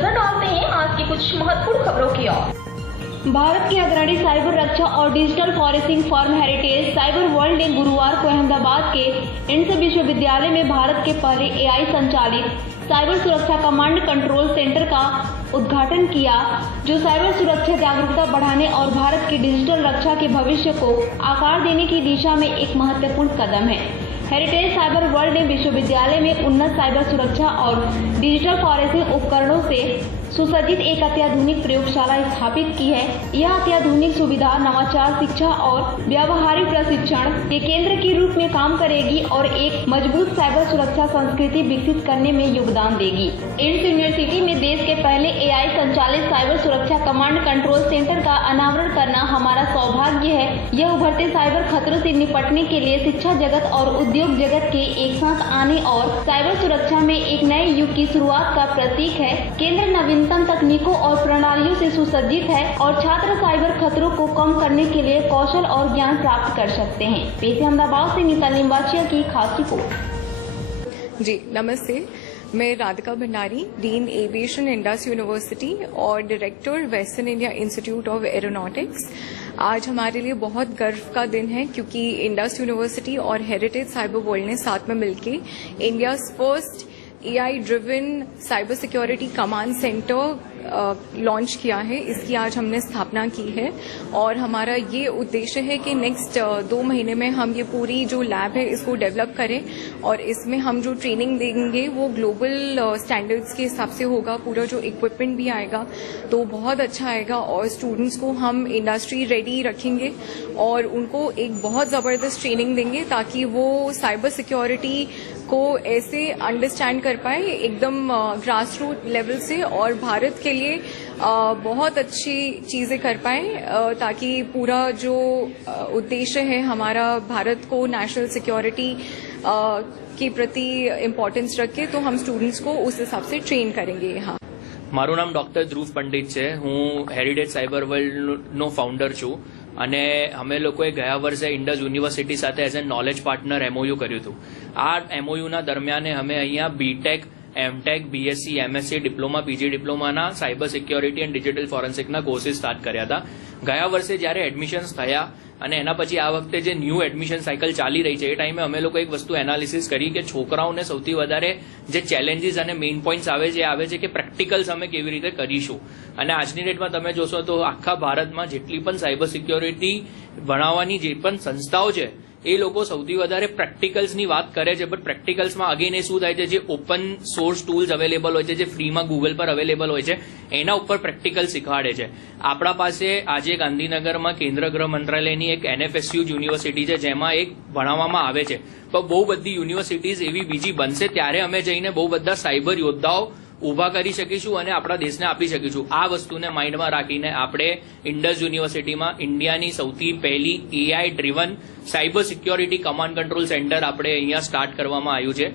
नजर डालते हैं आज की कुछ महत्वपूर्ण खबरों की ओर। भारत के अग्रणी साइबर रक्षा और digital forensic firm heritage cyber world ने गुरुवार को अहमदाबाद के इंडस विश्वविद्यालय में भारत के पहले एआई संचालित साइबर सुरक्षा कमांड कंट्रोल सेंटर का उद्घाटन किया, जो साइबर सुरक्षा जागरूकता बढ़ाने और भारत की डिजिटल रक्षा के भविष्य को आकार देने की दिशा में एक महत्वपूर्ण कदम है। हेरिटेज साइबर वर्ल्ड ने विश्वविद्यालय में उन्नत साइबर सुरक्षा और डिजिटल फॉरेंसिक उपकरणों से सुसज्जित एक अत्याधुनिक प्रयोगशाला स्थापित की है। यह अत्याधुनिक सुविधा नवाचार, शिक्षा और व्यावहारिक प्रशिक्षण के केंद्र के रूप में काम करेगी और एक मजबूत साइबर सुरक्षा संस्कृति विकसित करने में योगदान देगी। इंडस यूनिवर्सिटी में देश के पहले एआई संचालित साइबर सुरक्षा कमांड कंट्रोल सेंटर का अनावरण करना हमारा सौभाग्य है। यह उभरते साइबर खतरों से निपटने के लिए शिक्षा जगत और उद्योग जगत के एक साथ आने और साइबर सुरक्षा में एक नए युग की शुरुआत का प्रतीक है। केंद्र नवीनतम तकनीकों और प्रणालियों से सुसज्जित है और छात्र साइबर खतरों को कम करने के लिए कौशल और ज्ञान प्राप्त कर सकते हैं। पेश अहमदाबाद से नीता लिम्बाचिया की खास रिपोर्ट। जी नमस्ते, मैं Radhika Bhandari, dean aviation Indus university और director western India institute of aeronautics. आज हमारे लिए बहुत गर्व का दिन है क्योंकि इंडस यूनिवर्सिटी और हेरिटेज साइबर वर्ल्ड ने साथ में मिलकर India first AI driven cyber security command centre launch किया है। इसकी आज हमने स्थापना की है और हमारा ये उद्देश्य है कि नेक्स्ट 2 महीने में हम ये पूरी जो लैब है इसको डेवलप करें और इसमें हम जो ट्रेनिंग देंगे वो ग्लोबल स्टैंडर्ड्स के हिसाब से होगा। पूरा जो इक्विपमेंट भी आएगा तो बहुत अच्छा आएगा और स्टूडेंट्स को हम इंडस्ट्री रेडी रखेंगे और उनको एक बहुत ज़बरदस्त ट्रेनिंग देंगे ताकि वो साइबर सिक्योरिटी को ऐसे अंडरस्टैंड कर पाए एकदम ग्रास रूट लेवल से और भारत के लिए बहुत अच्छी चीज़ें कर पाए ताकि पूरा जो उद्देश्य है हमारा भारत को नेशनल सिक्योरिटी के प्रति इम्पोर्टेंस रखे तो हम स्टूडेंट्स को उस हिसाब से ट्रेन करेंगे। यहाँ મારું નામ ડોક્ટર ધ્રુવ પંડિત છે। હું હેરિટેજ સાયબર વર્લ્ડનો ફાઉન્ડર છું અને અમે લોકોએ ગયા વર્ષે ઇન્ડસ યુનિવર્સિટી સાથે as a knowledge partner MOU કર્યું હતું। આ એમઓયુના દરમિયાને અમે અહીંયા BTech, MTech, BSc, MSc, diploma, PG ડિપ્લોમાના સાયબર સિક્યોરિટી એન્ડ ડિજિટલ ફોરેન્સિકના કોર્सेस સ્ટાર્ટ કર્યા હતા। ગયા વર્ષે જ્યારે એડમિશન્સ થયા અને એના પછી આ વખતે જે ન્યૂ એડમિશન સાયકલ ચાલી રહી છે એ ટાઈમે અમે લોકો એક વસ્તુ એનાલિસિસ કરી કે છોકરાઓને સૌથી વધારે જે ચેલેન્જીસ અને મેઇન પોઈન્ટ્સ આવે છે કે પ્રેક્ટિકલ્સ અમે કેવી રીતે કરીશું। અને આજની ડેટમાં તમે જોશો તો આખા ભારતમાં જેટલી પણ સાયબર સિક્યોરિટી ભણાવવાની જે પણ સંસ્થાઓ છે એ લોકો સૌથી વધારે પ્રેક્ટિકલ્સની વાત કરે છે, બટ પ્રેક્ટિકલ્સમાં અગેન એ શું થાય છે, જે ઓપન સોર્સ ટૂલ્સ અવેલેબલ હોય છે, જે ફ્રીમાં ગૂગલ પર અવેલેબલ હોય છે એના ઉપર પ્રેક્ટિકલ શીખવાડે છે। આપણા પાસે આજે ગાંધીનગરમાં કેન્દ્ર ગૃહ મંત્રાલયની એક એનએફએસયુ યુનિવર્સિટી છે જેમાં એક ભણાવવામાં આવે છે, પણ બહુ બધી યુનિવર્સિટીઝ એવી બીજી બનશે ત્યારે અમે જઈને બહુ બધા સાયબર યોદ્ધાઓ ઉભા કરી શકીશું અને આપણા દેશને આપી શકીશું। આ વસ્તુને માઇન્ડમાં રાખીને આપણે ઇન્ડસ યુનિવર્સિટીમાં ઇન્ડિયાની સૌથી પહેલી AI driven cyber security command control centre આપણે અહીંયા સ્ટાર્ટ કરવામાં આવ્યું છે।